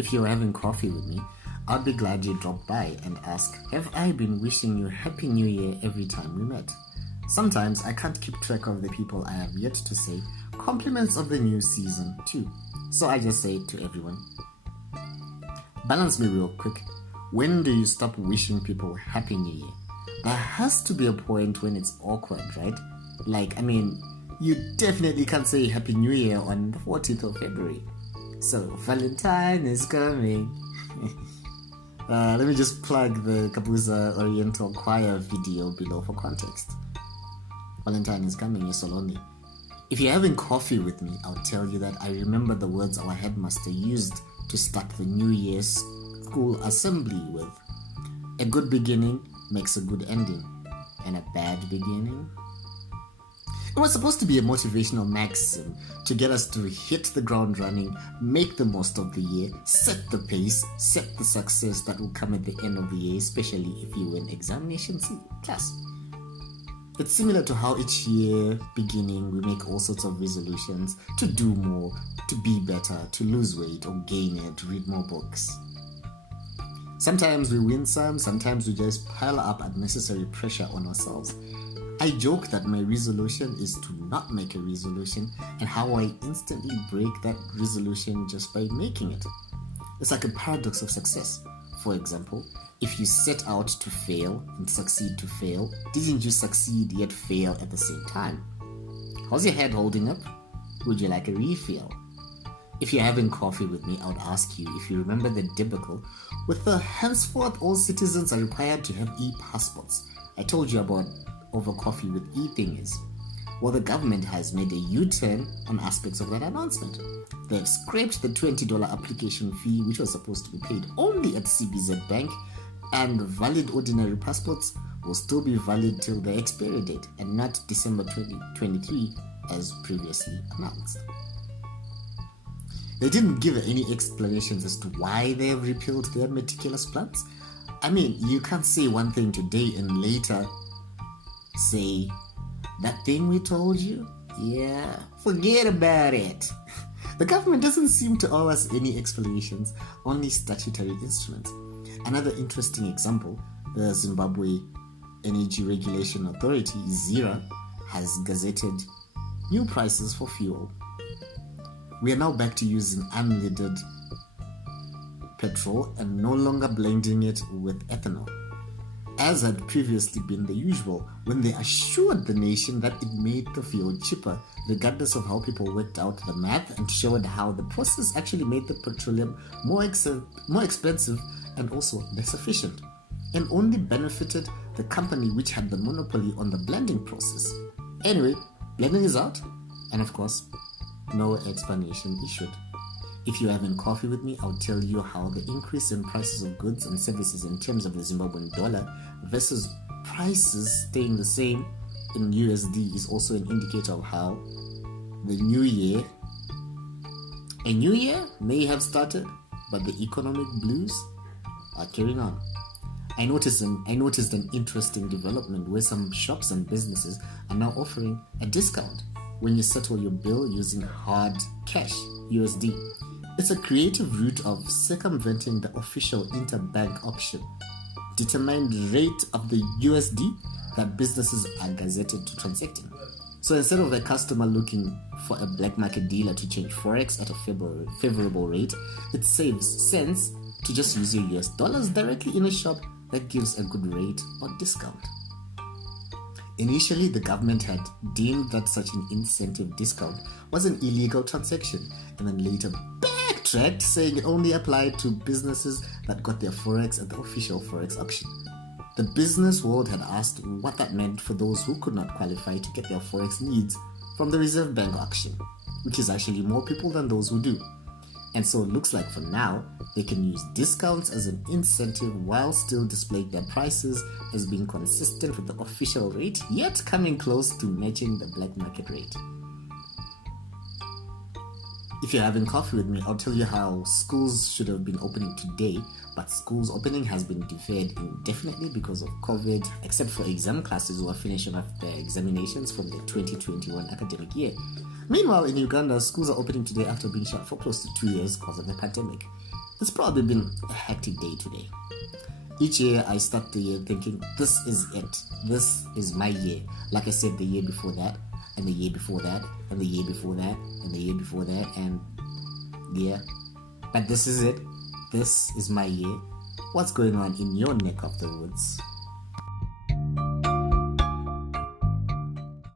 If you're having coffee with me, I'd be glad you dropped by and ask, have I been wishing you Happy New Year every time we met? Sometimes I can't keep track of the people I have yet to say compliments of the new season too. So I just say it to everyone. Balance me real quick. When do you stop wishing people Happy New Year? There has to be a point when it's awkward, right? You definitely can't say Happy New Year on the 14th of February. So, Valentine is coming. Let me just plug the Kabuza Oriental Choir video below for context. Valentine is coming, you're so lonely. If you're having coffee with me, I'll tell you that I remember the words our headmaster used to start the New Year's school assembly with. A good beginning makes a good ending, and a bad beginning. It was supposed to be a motivational maxim to get us to hit the ground running, make the most of the year, set the pace, set the success that will come at the end of the year, especially if you win examination class. It's similar to how each year beginning we make all sorts of resolutions to do more, to be better, to lose weight or gain it, to read more books. Sometimes we win some, sometimes we just pile up unnecessary pressure on ourselves. I joke that my resolution is to not make a resolution and how I instantly break that resolution just by making it. It's like a paradox of success. For example, if you set out to fail and succeed to fail, didn't you succeed yet fail at the same time? How's your head holding up? Would you like a refill? If you're having coffee with me, I would ask you if you remember the debacle with the henceforth all citizens are required to have e-passports. I told you about over coffee with e-thingies. Well, the government has made a U-turn on aspects of that announcement. They've scraped the $20 application fee, which was supposed to be paid only at CBZ Bank, and valid ordinary passports will still be valid till the expiry date and not December 2023 as previously announced. They didn't give any explanations as to why they have repealed their meticulous plans. You can't say one thing today and later say, that thing we told you? Yeah, forget about it. The government doesn't seem to owe us any explanations, only statutory instruments. Another interesting example, the Zimbabwe Energy Regulation Authority, ZERA, has gazetted new prices for fuel. We are now back to using unleaded petrol and no longer blending it with ethanol, as had previously been the usual when they assured the nation that it made the fuel cheaper, regardless of how people worked out the math and showed how the process actually made the petroleum more expensive and also less efficient, and only benefited the company which had the monopoly on the blending process. Anyway, blending is out, and of course, no explanation issued. If you're having coffee with me, I'll tell you how the increase in prices of goods and services in terms of the Zimbabwean dollar versus prices staying the same in USD is also an indicator of how a new year may have started, but the economic blues are carrying on. I noticed an interesting development where some shops and businesses are now offering a discount when you settle your bill using hard cash, USD. It's a creative route of circumventing the official interbank auction determined rate of the USD that businesses are gazetted to transact in. So instead of a customer looking for a black market dealer to change forex at a favorable rate, it saves cents to just use your US dollars directly in a shop that gives a good rate or discount. Initially, the government had deemed that such an incentive discount was an illegal transaction, and then later backtracked, saying it only applied to businesses that got their forex at the official forex auction. The business world had asked what that meant for those who could not qualify to get their forex needs from the Reserve Bank auction, which is actually more people than those who do. And so it looks like for now, they can use discounts as an incentive while still displaying their prices as being consistent with the official rate, yet coming close to matching the black market rate. If you're having coffee with me, I'll tell you how schools should have been opening today, but schools opening has been deferred indefinitely because of COVID, except for exam classes who are finishing off their examinations for the 2021 academic year. Meanwhile, in Uganda, schools are opening today after being shut for close to 2 years because of the pandemic. It's probably been a hectic day today. Each year I start the year thinking, this is it. This is my year. Like I said, the year before that, and the year before that, and the year before that, and the year before that, and yeah. But this is it. This is my year. What's going on in your neck of the woods?